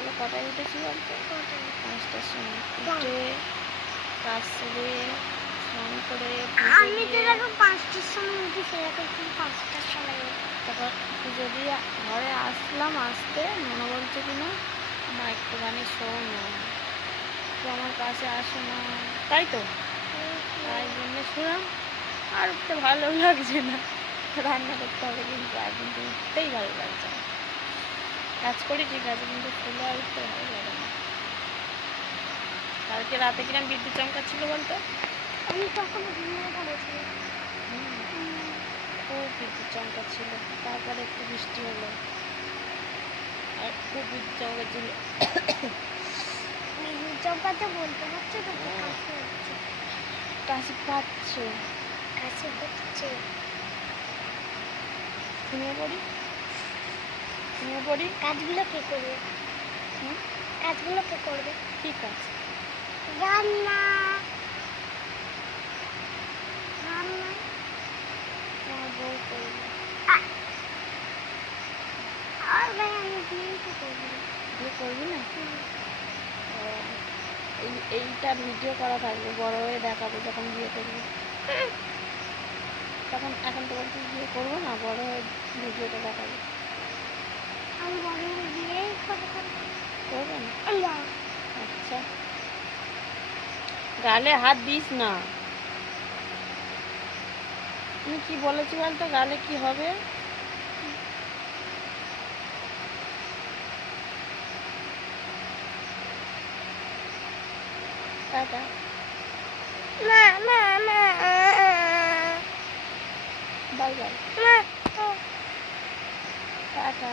সকালে কটায় উঠেছি বলতে? 5টার সময় উঠে কাজ সেরে স্নান করে আমি তো দেখো 5টার সময় উঠি, সেরকম 5টার সময় তারপর পুজো দিয়ে ঘরে আসলাম। আসতে মনে বলছে কিনা মা একটুখানি শোনো, তো আমার পাশে আসো না, তাই তো তাই জন্য শুলাম। আর উঠতে ভালো লাগছে না, রান্না করতে হবে কিন্তু আর কিন্তু উঠতেই ভালো লাগছে না। কাজ করি ঠিক আছে, কিন্তু ফুলে আর উঠতে ভালো লাগে না। কালকে রাতে কিরম বিদ্যুৎ চমকাচ্ছিল বলতো? আমি তখন ঘুমিয়ে পড়েছি। খুব বিদ্যুৎ চমকাচ্ছিল, তারপরে একটু বৃষ্টি হলো আর খুব বিদ্যুৎ চমকাচ্ছিল। চমকাতে বলতে হচ্ছে তো, কাছে হচ্ছে, কাশি পাচ্ছে, কাছে হচ্ছে। ঘুমিয়ে পড়ি, ঘুমিয়ে পড়ি। কাজগুলো কে করবে? কাজগুলো কে করবে? ঠিক আছে, রান্না রান্না আমার বউ করবে। আর ভাই আমি বিয়ে তো করবো না। বিয়ে করবি না? ও, এইটা ভিডিও করা থাকবে, বড় হয়ে দেখাবো যখন বিয়ে করবি তখন। এখন তো বলছিস বিয়ে করবো না, বড় হয়ে ভিডিওটা দেখাবো। আমি বড় হয়ে বিয়েই করবো করবে না? না। আচ্ছা, গালে হাত দিস না। তুমি কি বলেছি বলতো, গালে কি হবে? টাটা। না না না বাই বাই, না টাটা।